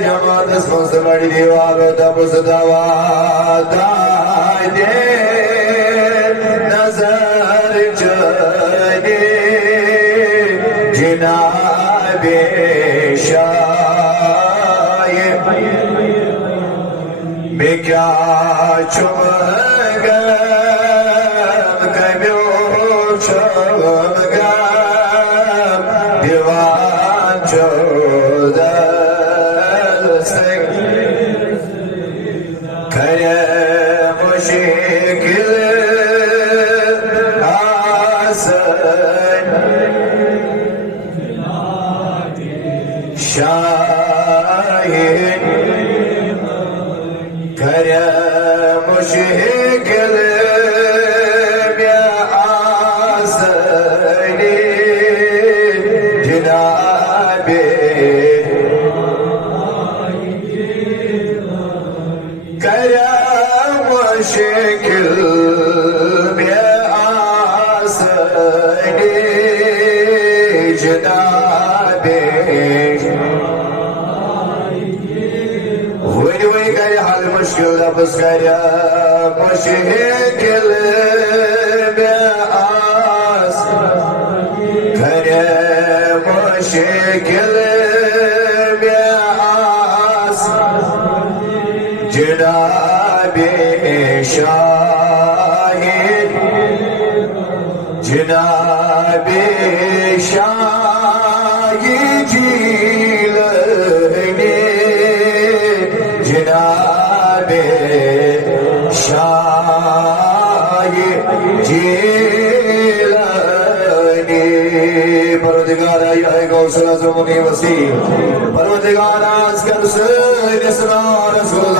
जमात बड़ी दीवार तपस दवा दे नजर चले जिनाबे शाये में क्या चुम गम कम्यो चुम गम दीवान चौदह शाहीन कर मुश्किल में आसनी जनाबे कर मुश्किल में आसनी जनाबे मुश्किल लफ्ज़ करा मुश्किल में आस करे मुश्किल में आस जनाबे शाहीन जनाबे शाही झील जनाबे शाये जीलानी परवदिगारा या गौसला ज़ुमनी वसी परवदिगारा अस्कर से निस्रा रसूल